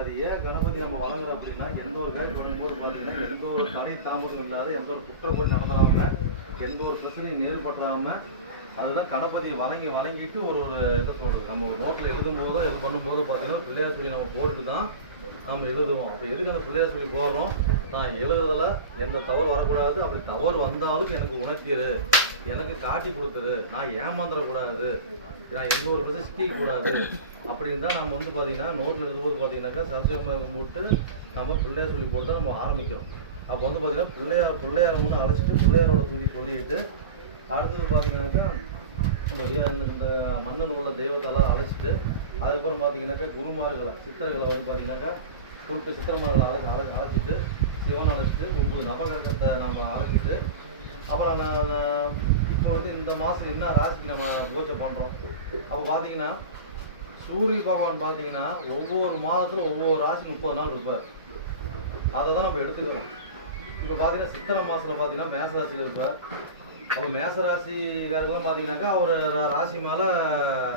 அது ஏன் கணபதி நம்ம வழங்குறோம் அப்படின்னா, எந்த ஒரு காரியம் தொடங்கும்போது பார்த்தீங்கன்னா, எந்த ஒரு தடை தாமதம் இல்லாத, எந்த ஒரு குற்றப்படி நடந்துடாம, எந்த ஒரு பிரச்சனையும் நேர்பற்றாம, அதுதான் கணபதி வழங்கிட்டு ஒரு இதை சொல்றது. நம்ம ஒரு நோட்டில் எழுதும்போதோ, இது பண்ணும்போதோ பார்த்தீங்கன்னா, பிள்ளையார் சொல்லி நம்ம போட்டு தான் நம்ம எழுதுவோம். அப்போ எதுக்கு அந்த பிள்ளையார் சொல்லி போடுறோம்? நான் எழுதுறதுல எந்த தவறு வரக்கூடாது. அப்படி தவறு வந்தாலும் எனக்கு உணர்த்திடு, எனக்கு காட்டி கொடுத்துரு, நான் ஏமாந்துடக்கூடாது, நான் எந்த ஒரு பிரச்சனை சிக்கிக்கூடாது அப்படின்னு தான் நம்ம வந்து பார்த்தீங்கன்னா நோட்டில் எழுதும்போது பார்த்தீங்கன்னாக்கா சரஸ்வதி போட்டு நம்ம பிள்ளையார் சொல்லி போட்டு தான் நம்ம ஆரம்பிக்கிறோம். அப்போ வந்து பார்த்தீங்கன்னா பிள்ளையாரை வந்து அழைச்சிட்டு பிள்ளையாரோட சொல்லி சொல்லிட்டு அடுத்தது பார்த்தீங்கன்னாக்கா நம்ம இந்த மண்ணில் உள்ள தெய்வத்தெல்லாம் அழைச்சிட்டு அதுக்கப்புறம் பார்த்தீங்கன்னாக்கா குருமார்களை சித்தர்களை வந்து பார்த்தீங்கன்னாக்கா குறிப்பிட்ட சித்திரமார்களை அழைச்சிட்டு சிவன் அழைச்சிட்டு 9 நவகிரகத்தை நம்ம அழைச்சிட்டு அப்புறம் இப்போ வந்து இந்த மாதம் என்ன ராசிக்கு நம்ம பூஜை பண்ணுறோம். அப்போ பார்த்தீங்கன்னா சூரிய பகவான் பார்த்தீங்கன்னா ஒவ்வொரு மாதத்துல ஒவ்வொரு ராசி 30 நாள் இருப்பார். அதை தான் நம்ம எடுத்துக்கிறோம். இப்போ பார்த்தீங்கன்னா சித்திரை மாதத்தில் பார்த்தீங்கன்னா மேச ராசியில் இருப்பார். அப்போ மேச ராசிக்காரெல்லாம் பார்த்தீங்கன்னாக்கா அவர் ராசி மேலே